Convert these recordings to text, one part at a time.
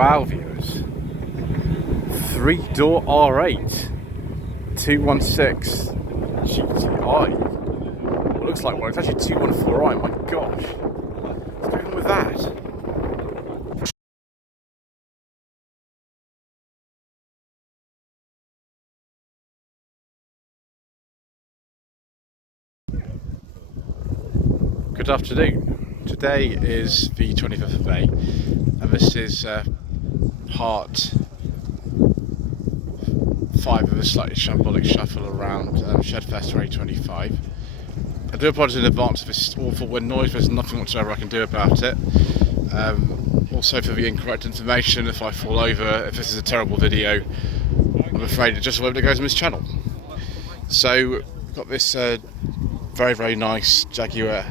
Wow, viewers. 3-door R8 216 GTI. Well, looks like one. It's actually 214i. My gosh. What's going on with that? Good afternoon. Today is the 25th of May, and this is part 5 of a slightly shambolic shuffle around Shedfest 2025. I do apologise in advance for this awful wind noise. There's nothing whatsoever I can do about it. Also for the incorrect information, if I fall over, if this is a terrible video, I'm afraid it's just the way that goes on this channel. So, we've got this very, very nice Jaguar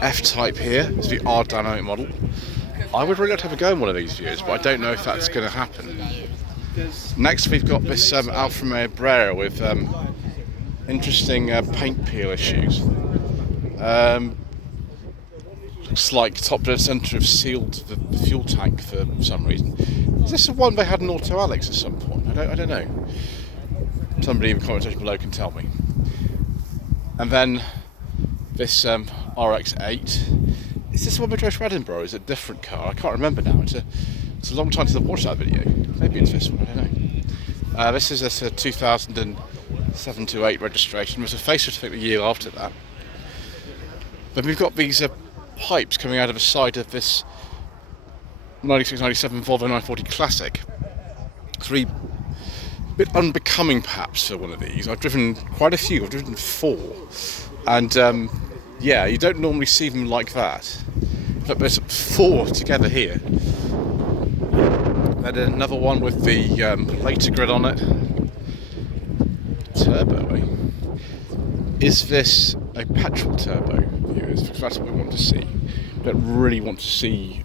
F-Type here. It's the R dynamic model. I would really like to have a go in one of these views, but I don't know if that's going to happen. Next we've got this Alfa Romeo Brera with interesting paint peel issues. Looks like top dead centre have sealed the fuel tank for some reason. Is this the one they had in Auto Alex at some point? I don't know. Somebody in the comment section below can tell me. And then this RX-8. Is this the one we drove to Edinburgh? Or is it a different car? I can't remember now. It's a long time since I've watched that video. Maybe it's this one, I don't know. This is a 2007 to 8 registration. It was a facelift, I think, the year after that. Then we've got these pipes coming out of the side of this 96-97 Volvo 940 Classic. A bit unbecoming perhaps for one of these. I've driven quite a few. I've driven 4. And yeah, you don't normally see them like that. But there's 4 together here. Then another one with the later grid on it. Turbo, eh? Is this a petrol turbo, viewers? Because that's what we want to see. We don't really want to see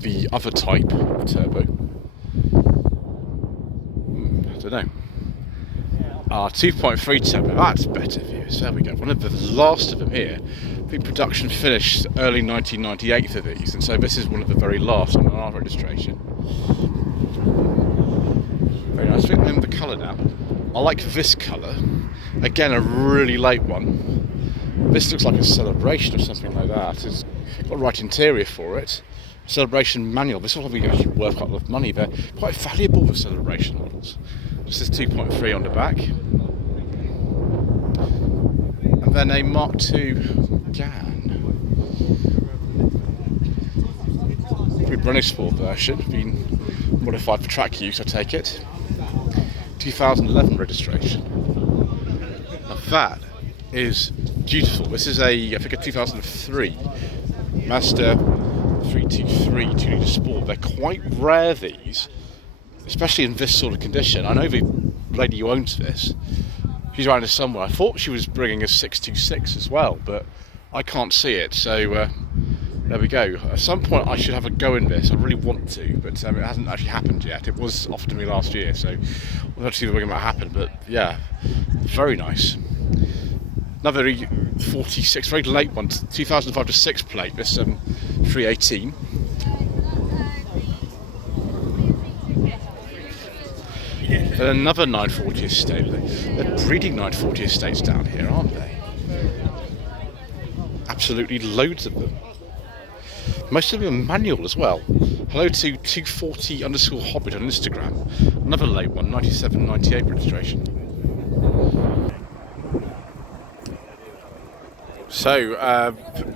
the other type of turbo. I don't know. 2.3 turbo, that's better, viewers. There we go. One of the last of them here. I think production finished early 1998 for these, and so this is one of the very last on our registration. Very nice. I think I remember the colour now. I like this colour. Again, a really late one. This looks like a Celebration or something like that. It's got the right interior for it. Celebration manual. This will probably actually worth quite a lot of money. They're quite valuable for Celebration models. This is 2.3 on the back. And then a Mark II GAN. Running Sport version, been modified for track use, I take it. 2011 registration. Now that is beautiful. This is I think a 2003 Mazda 323 2-litre Sport. They're quite rare, these, especially in this sort of condition. I know the lady who owns this, she's around here somewhere. I thought she was bringing a 626 as well, but I can't see it, so there we go. At some point I should have a go in this. I really want to, but it hasn't actually happened yet. It was offered to me last year, so we'll have to see if it might happen. But yeah, very nice. Another 46, very late one, 2005 to 6 plate, this 318. Then another 940 estate. They're breeding 940 estates down here, aren't they? Absolutely loads of them. Most of them are manual as well. Hello to 240_Hobbit on Instagram. Another late one, 97-98 registration. So,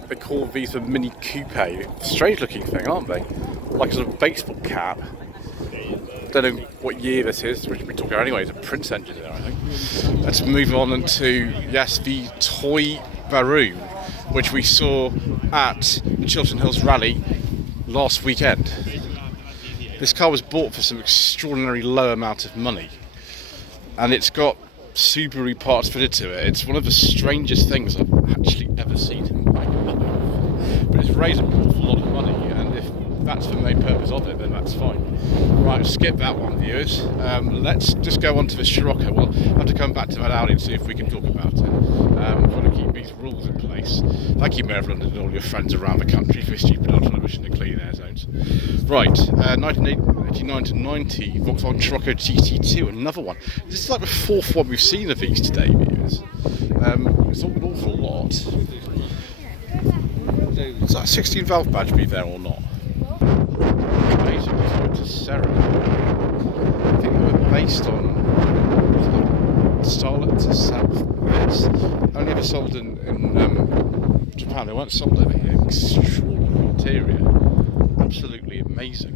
they call these a mini coupe. Strange looking thing, aren't they? Like a sort of baseball cap. Don't know what year this is, which we're talking about anyway. It's a Prince engine there, I think. Let's move on into, yes, the toy Baroom, which we saw at the Chiltern Hills Rally last weekend. This car was bought for some extraordinarily low amount of money, and it's got Subaru parts fitted to it. It's one of the strangest things I've actually ever seen in my life. But it's raised an awful lot of money, and if that's the main purpose of it, then that's fine. Right, skip that one, viewers. Let's just go on to the Scirocco. We'll have to come back to that Audi and see if we can talk about it. We're going to keep these rules in place. Thank you, Mayor of London, and all your friends around the country for stupid on television and clean air zones. Right, 1989 to 90, Volkswagen Scirocco GT2, another one. This is like the fourth one we've seen of these today, viewers. It's an awful lot. Does that 16 valve badge be there or not? Amazing, let's go to Sarah. I think they were based on Starlet to South bits. Only ever sold in Japan, they weren't sold over here. Extraordinary interior. Absolutely amazing.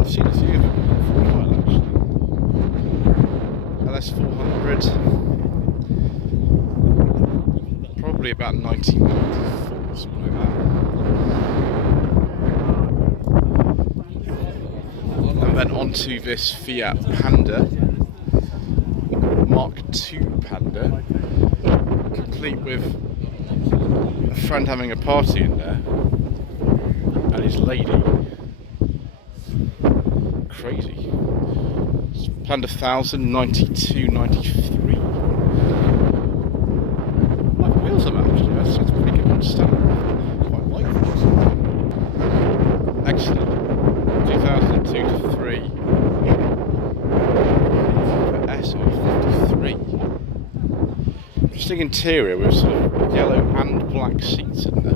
I've seen a few of them for a while actually. LS400, probably about 1994, something like that. And then onto this Fiat Panda, Mark II Panda, complete with a friend having a party in there and his lady. Crazy. It's Panda 1000, 92, 93. Like wheels on that actually, that's pretty good on standard. Quite like this. Excellent. 2002 to 3. S or 53. Interesting interior with sort of yellow and black seats in there.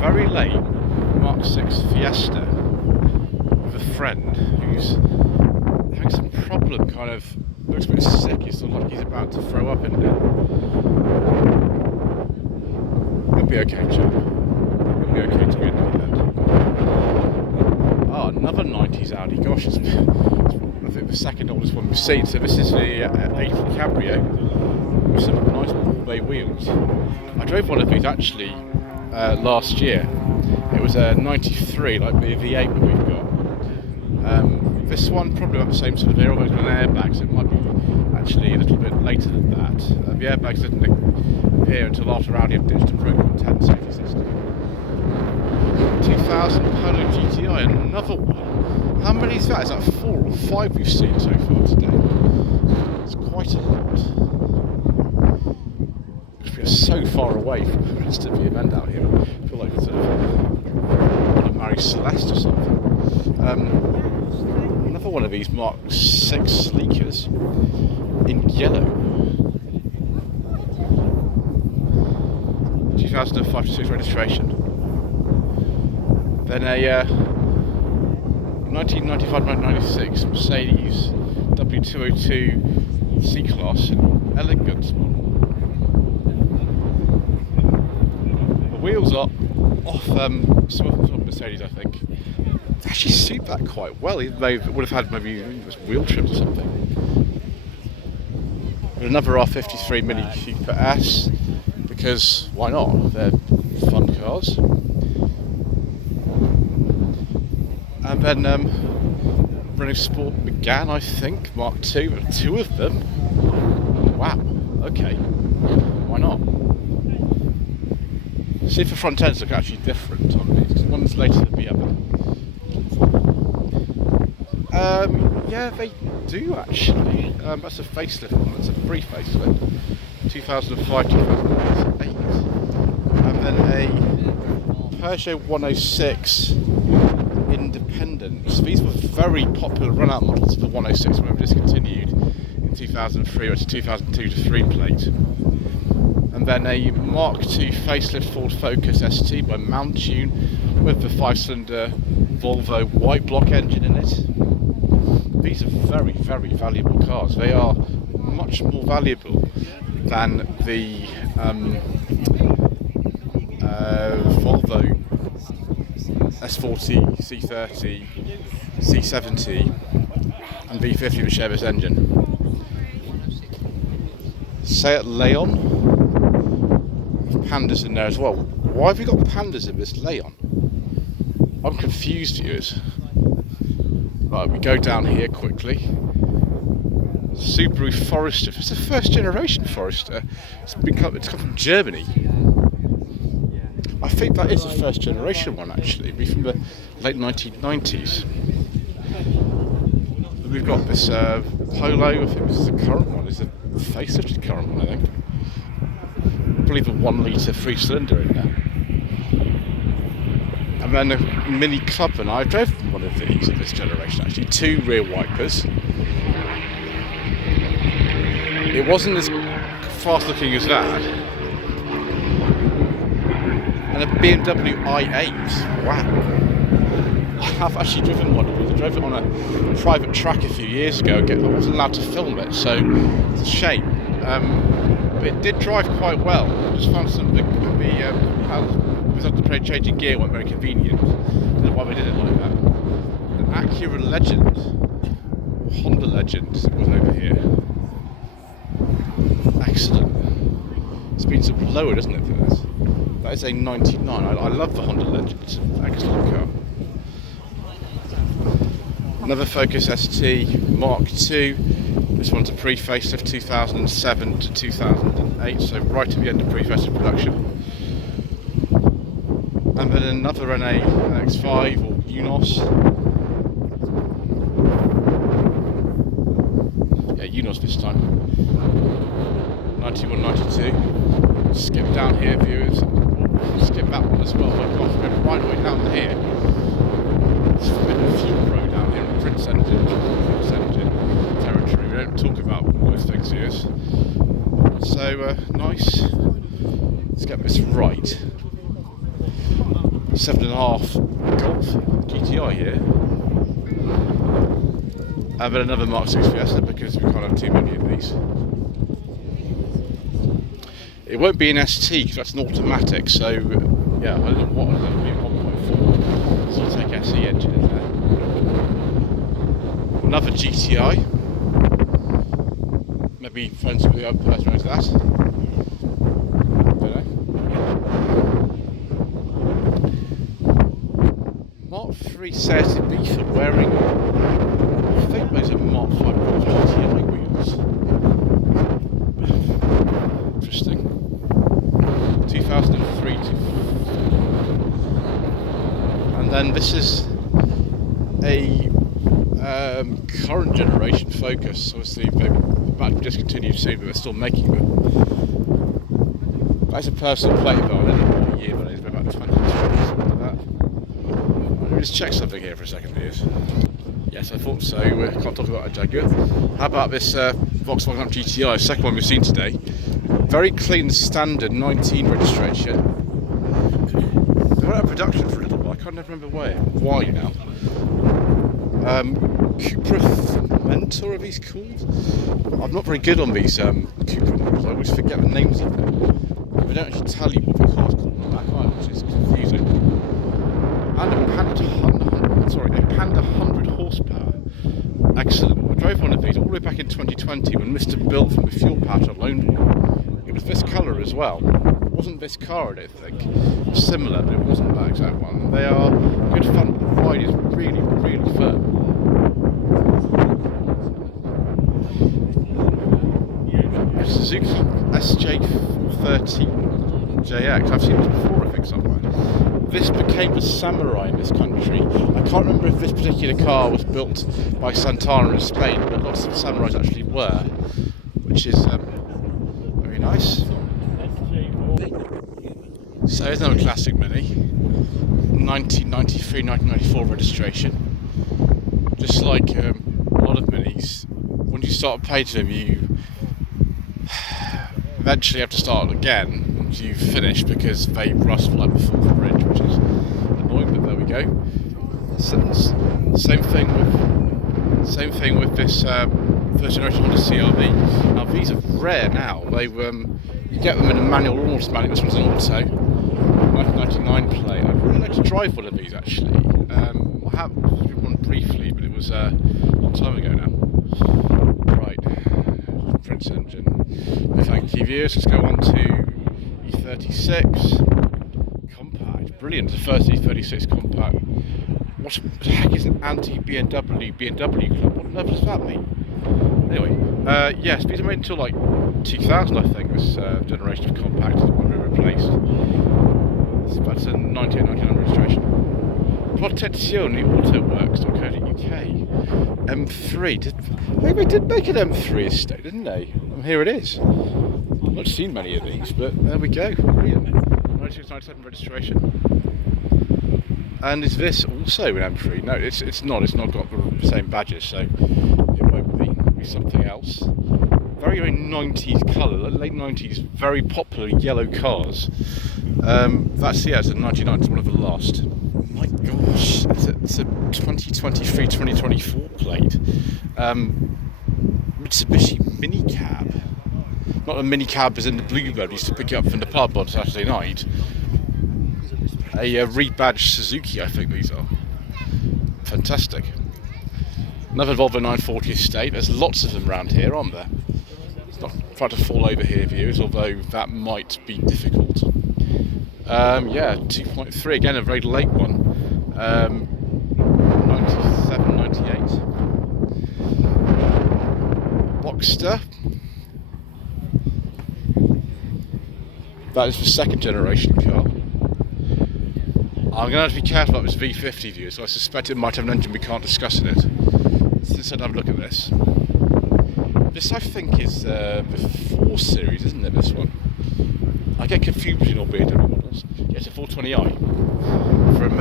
Very late Mark VI Fiesta with a friend who's having some problem, kind of looks a bit sick, he's sort of like he's about to throw up in there. He'll be okay, chap. He'll be okay to get into that. Oh, another 90s Audi, gosh, it's I think the second oldest one we've seen. So this is the 80 Cabrio with some nice ball bay wheels. I drove one of these actually last year. It was a 93, like the V8 that we've got. This one probably got the same sort of era, but with airbags. It might be actually a little bit later than that. The airbags didn't appear until after Audi have ditched a Protocol 10 safety system. 2000 Polo GTI, another one. How many is that? Is that 4 or 5 we've seen so far today? It's quite a lot. Because we are so far away from the rest of the event out here. I feel like it's want to marry Celeste or something. Another one of these Mark VI Sleekers in yellow. 2005 to 6 registration. Then a 1995-1996 Mercedes W202 C-Class elegant model. The wheels are off some of the Mercedes, I think. They actually suit that quite well, even though it would have had maybe wheel trims or something. And another R53 Mini Cooper S, because why not? They're fun cars. And then Renault Sport Megane, I think, Mark II, but 2 of them. Wow, okay, why not? See if the front ends look actually different on these. One's later than the other. Yeah, they do actually. That's a facelift one, that's a free facelift. 2005, 2008. And then a Peugeot 106 Independence. These were very popular run-out models of the 106 when they were discontinued in 2003 or to 2002 to 3 plate. And then a Mark II facelift Ford Focus ST by Mountune with the 5-cylinder Volvo white block engine in it. These are very, very valuable cars. They are much more valuable than the Volvo S40, C30, C70 and V50 with share this engine. Seat Leon with pandas in there as well. Why have we got pandas in this Leon? I'm confused, viewers. Right, we go down here quickly. Subaru Forester. It's a first generation Forester. It's come from Germany. I think that is a first generation one actually. It'd be from the late 1990s. We've got this Polo, I think this is the current one. It's a facelifted current one, I think. I believe a 1 litre 3-cylinder in there. And then a Mini Clubman. I drove one of these of this generation actually, 2 rear wipers. It wasn't as fast looking as that. And a BMW i8. Wow. I've actually driven one of these. I drove it on a private track a few years ago. I wasn't allowed to film it, so it's a shame. But it did drive quite well. I just found because after changing gear wasn't very convenient. I don't know why we did it like that. An Acura Legend, Honda Legend, it was over here. Excellent. Speed's up lower, doesn't it, for this? That is a 99. I love the Honda Legend. It's an excellent car. Another Focus ST Mark II. This one's a pre-facelift, 2007 to 2008, so right at the end of pre-facelift production. And then another NA X5 or Unos. Yeah, Unos this time. 91, 92. Skip down here, viewers. Skip that one as well. I've got to go right away down to here. It's a bit of fuel road down here in Prince Engine territory. We don't talk about those things here. So, nice. Let's get this right. 7.5 Golf GTI here. And then another Mark 6 Fiesta because we can't have too many of these. It won't be an ST because that's an automatic, so yeah, I don't know what it'll be, 1.4. So I'll take SE engine in there. Another GTI. Maybe friends with the other person knows that. Don't know. Mark 3 says to be for wearing, I think those are Mark 5 GTI wheels. Interesting. 2003 and then this is a current generation Focus. Obviously they're about to be discontinued soon, but they're still making them. That's a personal plate though. I don't know what year that is, but about 2020 something like that. Let me just check something here for a second, please. Yes, I thought so. We can't talk about a Jaguar. How about this Volkswagen Up GTI, second one we've seen today. Very clean standard 19 registration. They were out of production for a little while. I can't remember why now. Cupra Mentor are these called? I'm not very good on these Cupra models. I always forget the names of them. They don't actually tell you what the car's called on the back either, which is confusing. And a Panda 100 horsepower. Excellent. I drove one of these all the way back in 2020 when Mr. Bill from the Fuel Patch loaned me. It was this colour as well. It wasn't this car, I don't think. It was similar, but it wasn't that exact one. They are good fun. The ride is really, really firm. Suzuki SJ13JX. I've seen this before, I think, somewhere. This became a Samurai in this country. I can't remember if this particular car was built by Santana in Spain, but lots of Samurais actually were, which is very nice. So here's another classic Mini, 1993, 1994 registration. Just like a lot of Minis, once you start painting them, you eventually have to start again once you finish because they rust like before the bridge, which is annoying, but there we go. Same thing with this first generation Honda CR-V. Now these are rare now. They you get them in a manual or automatic. This one's an auto. 1999 plate. I'd really like to drive one of these actually. I have driven one briefly, but it was a long time ago now. Right, Prince Engine. Thank you, viewers. Let's go on to E36 compact. Brilliant. The first E36 compact. What the heck is an anti-BMW club? What on earth does that mean? Anyway, yes, these are made until like 2000, I think. This generation of compact is when they were replaced. That's a 1999 registration. Protezione Autoworks.co.uk. M3. They did make an M3 estate, didn't they? And here it is. I've not seen many of these, but there we go. Brilliant. 1997 registration. And is this also an M3? No, it's not. It's not got the same badges, so it won't be. It'll be something else. Very, very 90s colour, late 90s, very popular yellow cars. It's a 99, it's one of the last. My gosh, it's a 2023-2024 plate. Mitsubishi Mini Cab. Not a mini cab as in the Bluebird, used to pick it up from the pub on Saturday night. A rebadged Suzuki, I think these are. Fantastic. Another Volvo 940 estate. There's lots of them around here, aren't there? It's not trying to fall over here, viewers, although that might be difficult. 2.3, again a very late one. 97, 98. Boxster. That is the second generation car. I'm going to have to be careful about this V50 view, so I suspect it might have an engine we can't discuss in it. So let's have a look at this. This, I think, is the 4 Series, isn't it, this one? I get confused between all BMW models. Yeah, it's a 420i from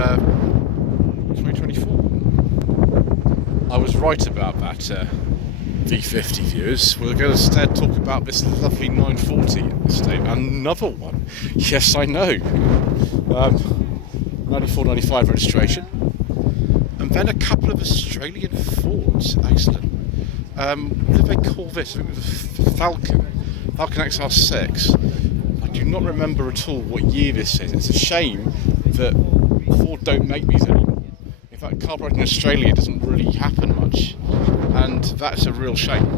2024. I was right about that V50 viewers. We're going to instead talk about this lovely 940 estate. Another one. Yes, I know. 94-95 registration. And then a couple of Australian Fords. Excellent. What did they call this? I think it was a Falcon XR6. I do not remember at all what year this is. It's a shame that Ford don't make these anymore. In fact, carburetting in Australia doesn't really happen much, and that's a real shame.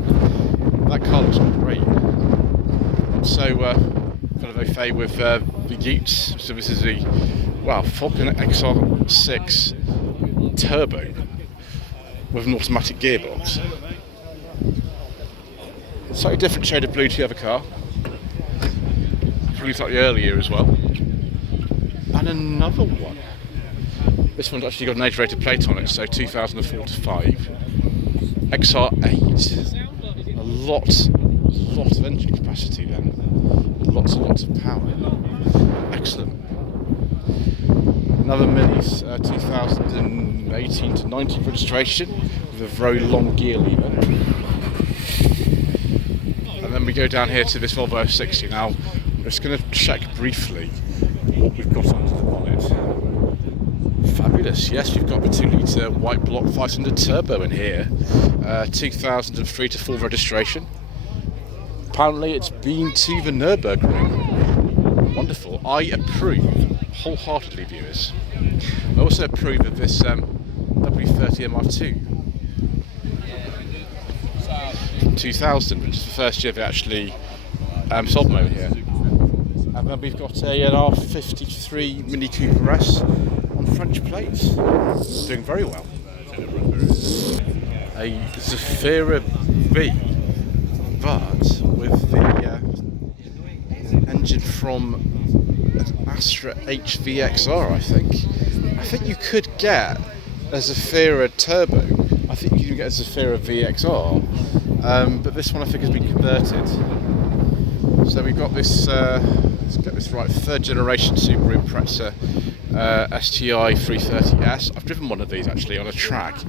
That car looks great. So, got a buffet with the Utes. So this is the Falcon XR6 Turbo with an automatic gearbox. Slightly different shade of blue to the other car. Probably slightly earlier as well. And another one. This one's actually got an age-rated plate on it, so 2004 to 5. XR8. A lot of engine capacity then. Lots and lots of power. Excellent. Another Minis, 2018 to 19 registration with a very long gear lever. And then we go down here to this Volvo 60. Now, I'm just going to check briefly what we've got under the bonnet. Fabulous, yes, we've got the 2-litre white block 500 turbo in here. 2003 to 4 registration. Apparently it's been to the Nürburgring. Wonderful. I approve wholeheartedly, viewers. I also approve of this W30 MR2 from 2000, which is the first year they actually sold them over here. And then we've got an R53 Mini Cooper S on French plates, doing very well. A Zafira V, but with the engine from an Astra HVXR, I think. I think you could get a Zafira Turbo. I think you can get a Zafira VXR, but this one I think has been converted. So we've got this, let's get this right, 3rd generation Subaru Impreza STI 330S. I've driven one of these actually on a track.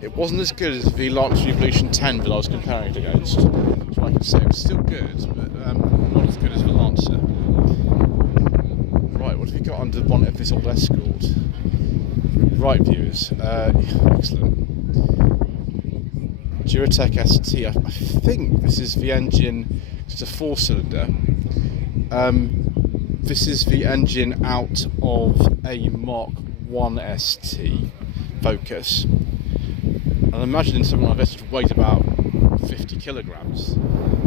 It wasn't as good as the Lancia Evolution 10 that I was comparing it against. So I can say it was still good, but not as good as the Lancia. Right, what have we got under the bonnet of this old Escort? Right, viewers, excellent. Duratec ST, I think this is the engine, it's a 4-cylinder. This is the engine out of a Mark 1 ST Focus. And I'm imagining something like this would weigh about 50 kilograms.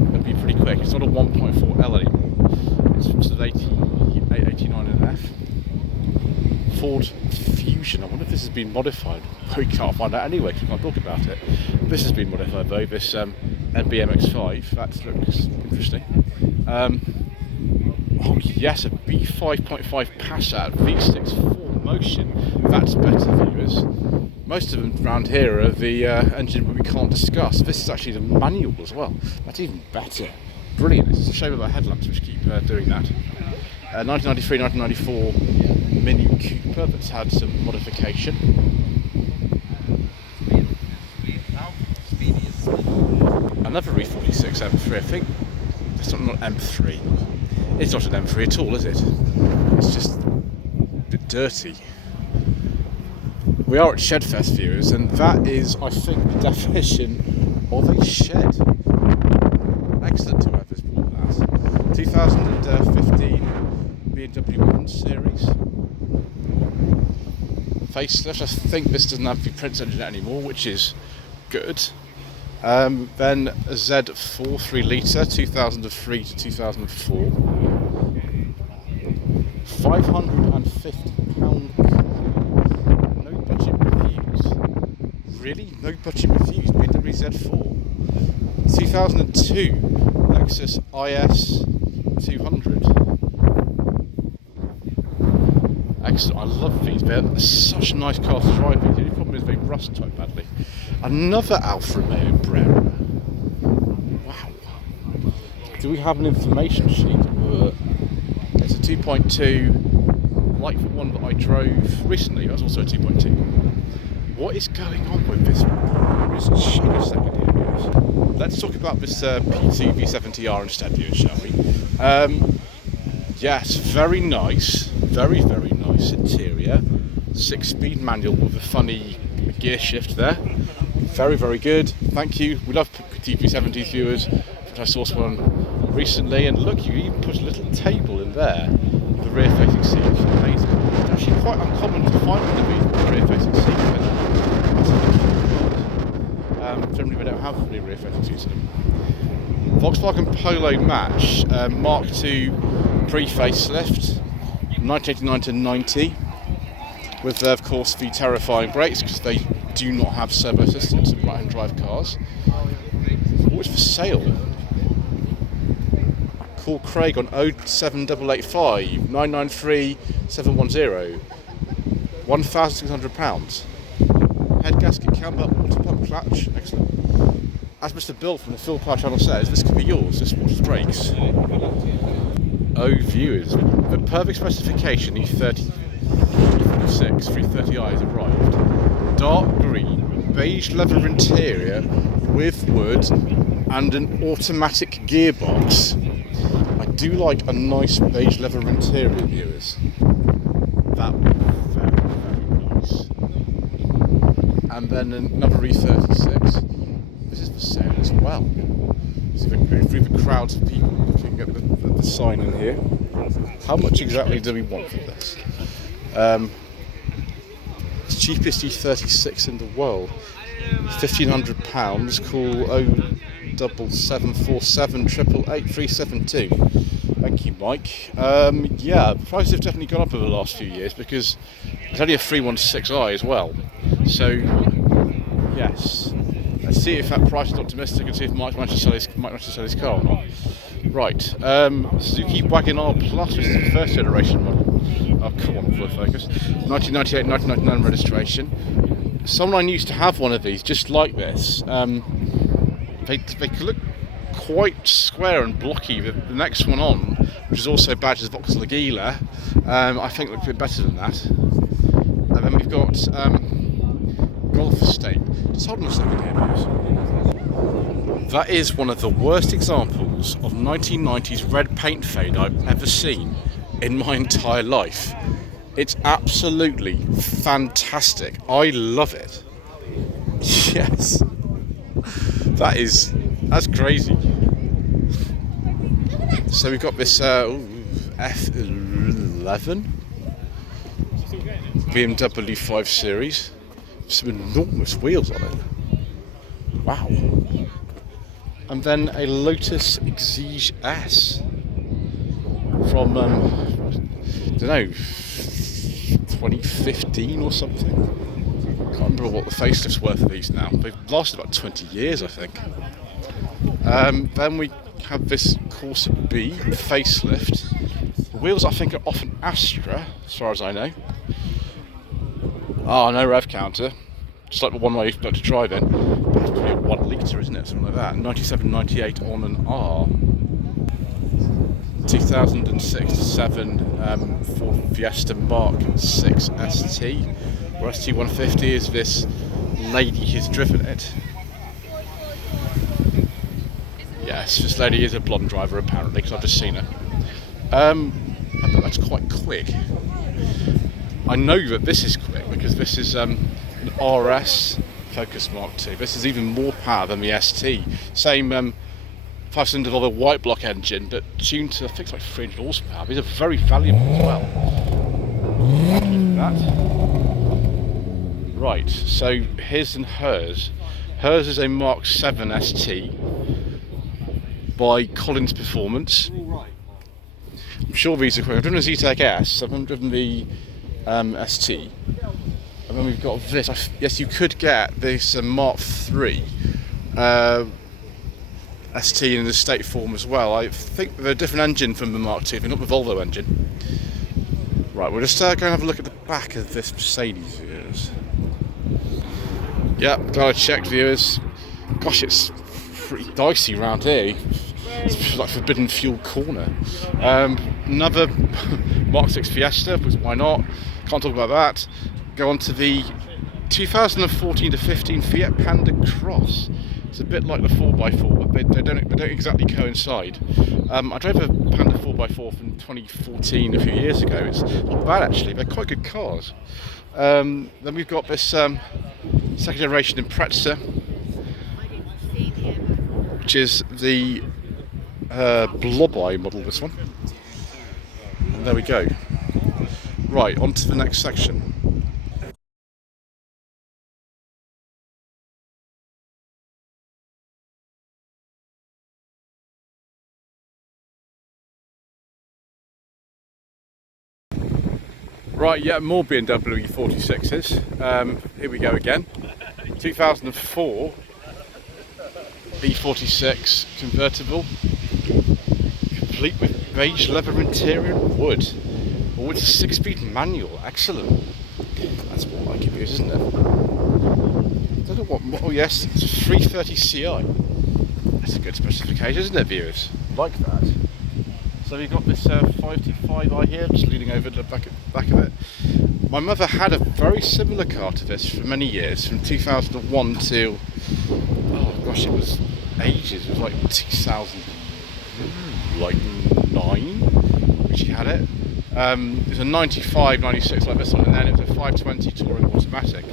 It'd be pretty quick. It's not a 1.4L anymore. It's sort of 89 and F. Ford Fusion. I wonder if this has been modified. We can't find out anyway because we can't talk about it. This has been modified though, this NBMX5. That looks interesting. Oh yes, a B5.5 Passat V6 4Motion. That's better, viewers. Most of them around here are the engine that we can't discuss. This is actually the manual as well. That's even better. Brilliant. It's a shame about headlamps which keep doing that. 1993, 1994 Mini Cooper that's had some modification. Another E46 M3, I think. It's not an M3. It's not an M3 at all, is it? It's just a bit dirty. We are at Shedfest, viewers, and that is, I think, the definition of a shed. Excellent to whoever's bought that. 2015 BMW 1 Series. Facelift. I think this doesn't have the Prince engine anymore, which is good. Then a Z4 3 litre, 2003 to 2004. £550. No budget reviews. Really? No budget reviews. BMW Z4. 2002 Lexus IS 200. Excellent. I love these. They're such nice cars to drive. The only problem is they rust quite badly. Another Alfa Romeo Brera. Wow. Do we have an information sheet? It's a 2.2, like the one that I drove recently. That was also a 2.2. What is going on with this one? Just check a second here, guys. Let's talk about this P2 V70R instead, viewers, shall we? Yes, very nice. Very, very nice interior. 6-speed manual with a funny gear shift there. Very, very good. Thank you. We love TV70 viewers. I sourced one recently, and look, you even put a little table in there with a rear-facing seat. Amazing. It's actually quite uncommon to find one of these with a rear-facing seat. Generally, we don't have any rear-facing seats in them. Volkswagen Polo Match, Mark II pre-facelift, 1989 to 90, with of course the terrifying brakes because they do not have servo assistance in right-hand drive cars. What is for sale? Call Craig on 07885 993 710. £1,600. Head gasket, camber, water pump, clutch. Excellent. As Mr. Bill from the Phil Power channel says, this could be yours. Just watch the brakes. Oh, viewers, the perfect specification E30 E46 330i has arrived. Dark green, beige leather interior with wood and an automatic gearbox. I do like a nice beige leather interior, viewers. That would be very, very nice. And then another E36. This is for sale as well. So going through the crowds of people looking at the sign in here. How much exactly do we want for this? Cheapest E36 in the world, £1,500. Call 07747 888 372. Thank you, Mike. Yeah, the prices have definitely gone up over the last few years because it's only a 316i as well. So, yes. Let's see if that price is optimistic and see if Mike managed to sell his car or not. Right, Suzuki Wagon-R Plus, which is the first generation model. Oh, come on, full focus. 1998, 1999 registration. Someone I used to have one of these, just like this. They could look quite square and blocky. The next one on, which is also badged as Vauxhall Aguila, I think looked a bit better than that. And then we've got Golf Estate. Just hold on a second here, please. That is one of the worst examples of 1990s red paint fade I've ever seen in my entire life. It's absolutely fantastic. I love it. Yes. That's crazy. So we've got this F11 BMW 5 Series. Some enormous wheels on it. Wow. And then a Lotus Exige S from, I don't know, 2015 or something. I can't remember what the facelifts were for these now. They've lasted about 20 years, I think. Then we have this Corsa B facelift. The wheels, I think, are off an Astra, as far as I know. Oh, no rev counter. Just like the one I used to drive in. It has to be a 1 litre, isn't it? Something like that. 97, 98 on an R. 2006 to 7 Ford Fiesta Mark 6 ST, or ST150 is this lady who's driven it. Yes, this lady is a blonde driver apparently, because I've just seen her. I bet that's quite quick. I know that this is quick because this is an RS Focus Mark II. This is even more power than the ST. Same 5-cylinder Volvo white block engine, but tuned to I think it's like 300 horsepower. These are very valuable as well. That. Right, so his and hers. Hers is a Mark 7 ST by Collins Performance. I'm sure these are quick. I've driven a Z-Tech S, I've driven the ST, and then we've got this. Yes, you could get this Mark 3 ST in the state form as well. I think they're a different engine from the Mark II, they're not the Volvo engine. Right, we'll just go and have a look at the back of this Mercedes, viewers. Yep, glad I checked, viewers. Gosh, it's pretty dicey around here. It's like Forbidden Fuel corner. Another Mark 6 Fiesta, because why not? Can't talk about that. Go on to the 2014 to 15 Fiat Panda Cross. It's a bit like the 4x4, but they don't exactly coincide. I drove a Panda 4x4 from 2014 a few years ago. It's not bad actually. They're quite good cars. Then we've got this second generation Impreza, which is the Blob Eye model, this one. And there we go. Right, on to the next section. Right, yeah, more BMW 46s. Here we go again. 2004 B46 convertible, complete with beige leather interior and wood. Oh, it's a 6-speed manual. Excellent. That's what I give you, isn't it? I don't know what. Oh yes, it's a 330 Ci. That's a good specification, isn't it, viewers? Like that. So we've got this 525i here, just leaning over the back of it. My mother had a very similar car to this for many years, from 2001 till, oh gosh, it was ages. It was like 2009 when she had it. It was a 95, 96 like this one, and then it was a 520 touring automatic.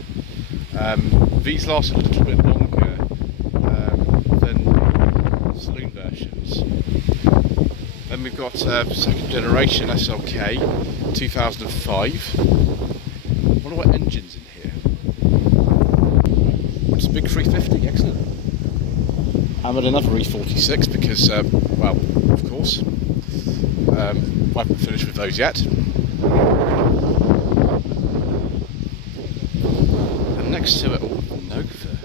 These last a little bit longer than the saloon versions. Then we've got second generation SLK 2005. What are our engines in here? It's a big 350, excellent. And then another E46 because, well, of course. I haven't finished with those yet. And next to it all, Nova.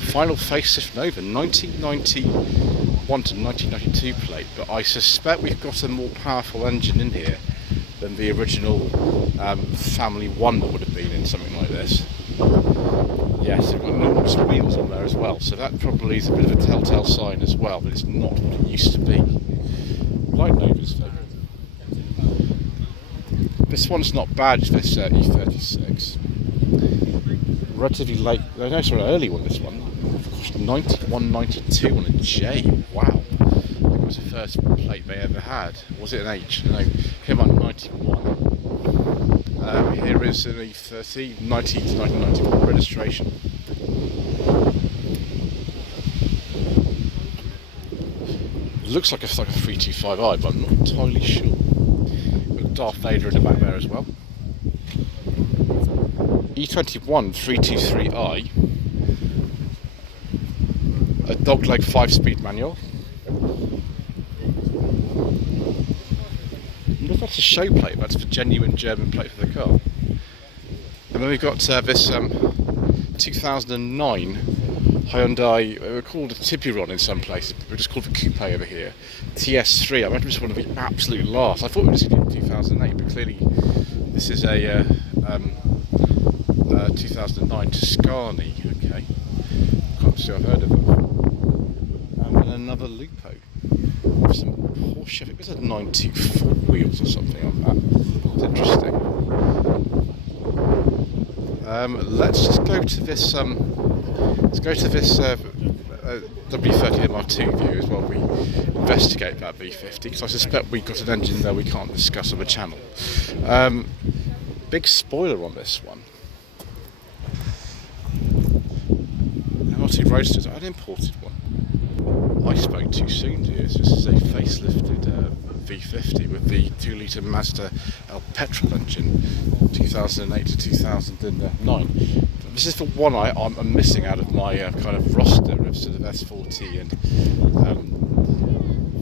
Final facelift Nova, 1991 to 1992 plate, but I suspect we've got a more powerful engine in here than the original Family 1 that would have been in something like this. Yes, it's got enormous wheels on there as well, so that probably is a bit of a telltale sign as well, but it's not what it used to be. Like Novas though. This one's not bad, this E36. Relatively late, no, it's an early one, this one. Gosh, 91, 92 on a J. Wow. That was the first plate they ever had. Was it an H? No, came out in 91. Here is an E30, 90 to 1991 registration. Looks like it's like a 325i, but I'm not entirely sure. Got Darth Vader in the back there as well. E21 323i, a dogleg 5-speed manual. I wonder if that's a show plate, that's the genuine German plate for the car. And then we've got this 2009 Hyundai, they were called a Tiburon in some places, but we're just called the Coupe over here. TS3, I imagine it's one of the absolute last. I thought it was in 2008, but clearly this is a 2009 Tuscany, okay. Can't see I've heard of it. And then another Lupo. some Porsche, I think there's a 924 wheels or something on that. It's interesting. Let's just go to this. Let's go to this W30 MR2 view as well. We investigate that V50 because I suspect we've got an engine there we can't discuss on the channel. Big spoiler on this one. MR2 Roadsters, an imported one. I spoke too soon, dear. This is a facelifted V50 with the 2-litre Mazda El Petrol engine, 2008 to 2009. This is the one I'm missing out of my kind of roster of sort of S40 and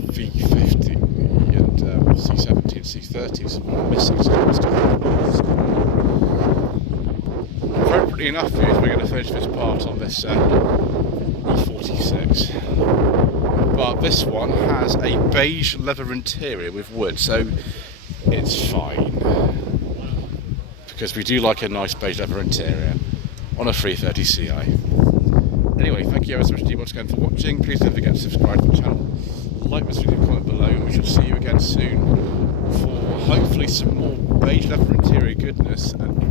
V50 and C70 and C30s. I'm missing appropriately enough, we're going to finish this part on this E46. But this one has a beige leather interior with wood, so it's fine. Because we do like a nice beige leather interior on a 330 Ci. Anyway, thank you ever so much once again for watching. Please don't forget to subscribe to the channel, like this video, comment below, and we shall see you again soon for hopefully some more beige leather interior goodness and